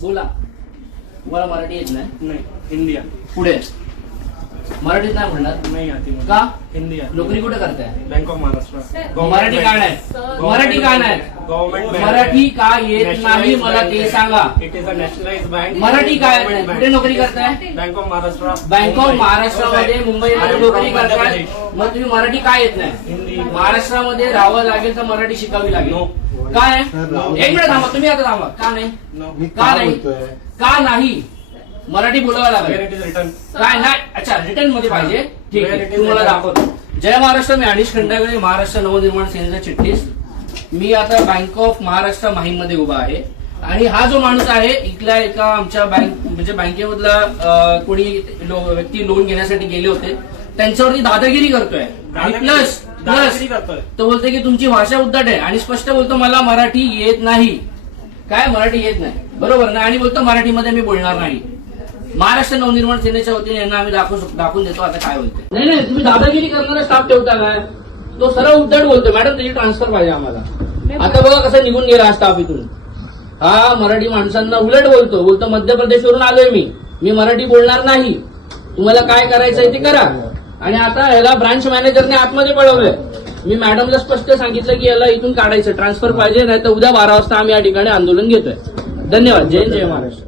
बोला. तुम्हाला मराठी येत नाही? नहीं, हिंदी आती. पुढे मराठीत नाही म्हणणार नहीं आती मुझे. का? हिंदी आती. नोकरी कुठे करताय? Bank of Maharashtra. मराठी का नाही? मराठी का नाही? गव्हर्नमेंट मराठी का येत नाही मला ते सांगा. It is a nationalised bank. Marathi काय येत नाही? कुठे नोकरी करताय? Bank of Maharashtra. Bank of महाराष्ट्रामध्ये मुंबईमध्ये नोकरी करताय. मग तुम्ही मराठी काय येत नाही? हिंदी. महाराष्ट्रामध्ये राहावं लागेल तर मराठी शिकावी लागेल. काय? एक मिनिट थांबा, तुम्ही आता थांबा. का नाही? नो. का नाही? का नाही? मराठी बोलावं लागेल. वेर इट इज रिटर्न. काय नाही? अच्छा, रिटर्न मध्ये पाहिजे. ठीक आहे, तुम्हाला दाखवतो. जय महाराष्ट्र. मी अनिश खंडागळे, महाराष्ट्र नवनिर्माण सेनेचा चिटणीस. मी आता बँक ऑफ महाराष्ट्र माहीम मध्ये उभा आहे आणि हा जो माणूस आहे इथल्या एका आमच्या म्हणजे बँकेमधला कोणी व्यक्ती लोन घेण्यासाठी गेले होते, त्यांच्यावरती दादागिरी करतोय. आणि प्लस तो बोलतोय की तुमची भाषा उद्धट आहे आणि स्पष्ट बोलतो मला मराठी येत नाही. काय? मराठी येत नाही, बरोबर ना? आणि बोलतो मराठीमध्ये मी बोलणार नाही. महाराष्ट्र नवनिर्माण सेनेच्या वतीने यांना आम्ही दाखवून देतो आता काय बोलतोय. नाही नाही, तुम्ही दादागिरी करणारा स्टाफ ठेवता काय? तो सरळ उद्धट बोलतोय. मॅडम त्याची ट्रान्सफर पाहिजे आम्हाला. आता बघा कसं निघून गेला हा स्टाफ इथून. हा मराठी माणसांना उलट बोलतो मध्य प्रदेशवरून आलोय मी मराठी बोलणार नाही. तुम्हाला काय करायचंय ते करा. आणि आता याला ब्रांच मॅनेजरने आतमध्ये पळवलंय. मी मॅडमला स्पष्ट सांगितलं की याला इथून काढायचं, ट्रान्सफर पाहिजे, नाही तर उद्या 12 वाजता आम्ही या ठिकाणी आंदोलन घेतोय. धन्यवाद. जय जय महाराष्ट्र.